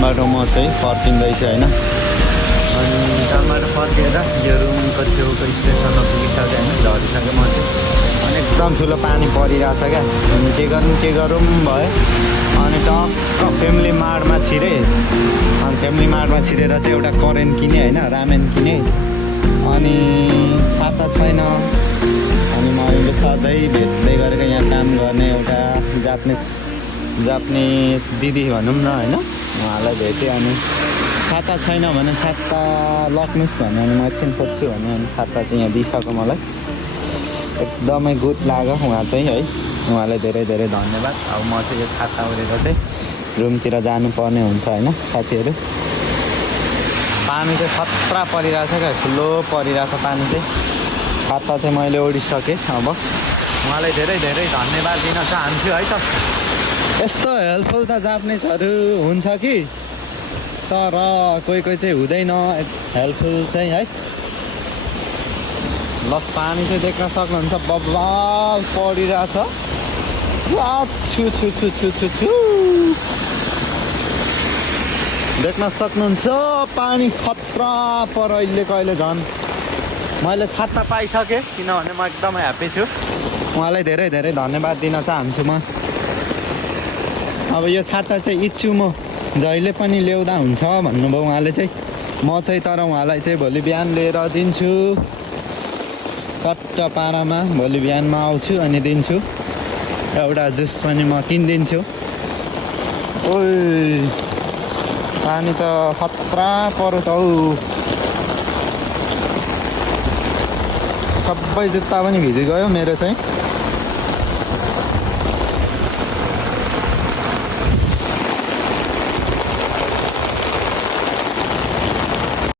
कामबाट म चाहिँ फर्किँदैछु होइन। अनि कामबाट फर्केर यो रुमको छेउको स्टेसनमा पुगिसकेँ होइन, झरिसकेँ म चाहिँ। अनि एकदम ठुलो पानी परिरहेछ क्या, अनि के गरौँ भयो। अनि टक्क फ्यामिली मार्टमा छिरेँ। अनि फ्यामिली मार्टमा छिरेर चाहिँ एउटा करेन्ट किनेँ होइन, रामेन किनेँ। अनि छाता छैन। अनि मैले सधैँ भेट्दै गरेको यहाँ काम गर्ने एउटा जापानिज दिदी भनौँ न होइन, उहाँलाई भेटेँ। अनि छाता छैन भने छाता लग्नुहोस् भन्यो, अनि म एकछिन खोज्छु भने अनि छाता चाहिँ यहाँ दिइसक्यो मलाई। एकदमै गुड लाग्यो उहाँ चाहिँ है, उहाँलाई धेरै धेरै धन्यवाद। अब म चाहिँ यो छाता ओढेर चाहिँ रुमतिर जानुपर्ने हुन्छ होइन साथीहरू। पानी चाहिँ खतरा परिरहेछ क्या, ठुलो परिरहेछ पानी चाहिँ। छाता चाहिँ मैले ओढिसकेँ। अब उहाँलाई धेरै धेरै धन्यवाद दिन चाहन्छु है त। यस्तो हेल्पफुल त जापानिजहरू हुन्छ कि, तर कोही चाहिँ हुँदैन हेल्पफुल चाहिँ है। ल पानी चाहिँ देख्न सक्नुहुन्छ, बब्बाल परिरहेछ। छु देख्न सक्नुहुन्छ पानी खतरा पर अहिलेको अहिले झन्। मैले छाता पाइसकेँ किनभने म एकदमै ह्याप्पी छु। उहाँलाई धेरै धेरै धन्यवाद दिन चाहन्छु म। अब यो छाता चाहिँ इच्छु म जहिले पनि ल्याउँदा हुन्छ भन्नुभयो उहाँले चाहिँ। म चाहिँ तर उहाँलाई चाहिँ भोलि बिहान लिएर दिन्छु चट्ट पारामा। भोलि बिहानमा आउँछु अनि दिन्छु। एउटा जुस पनि म किनिदिन्छु। ओइ पानी त खतरा पऱ्यो त हौ। सबै जुत्ता पनि भिजिगयो मेरो चाहिँ।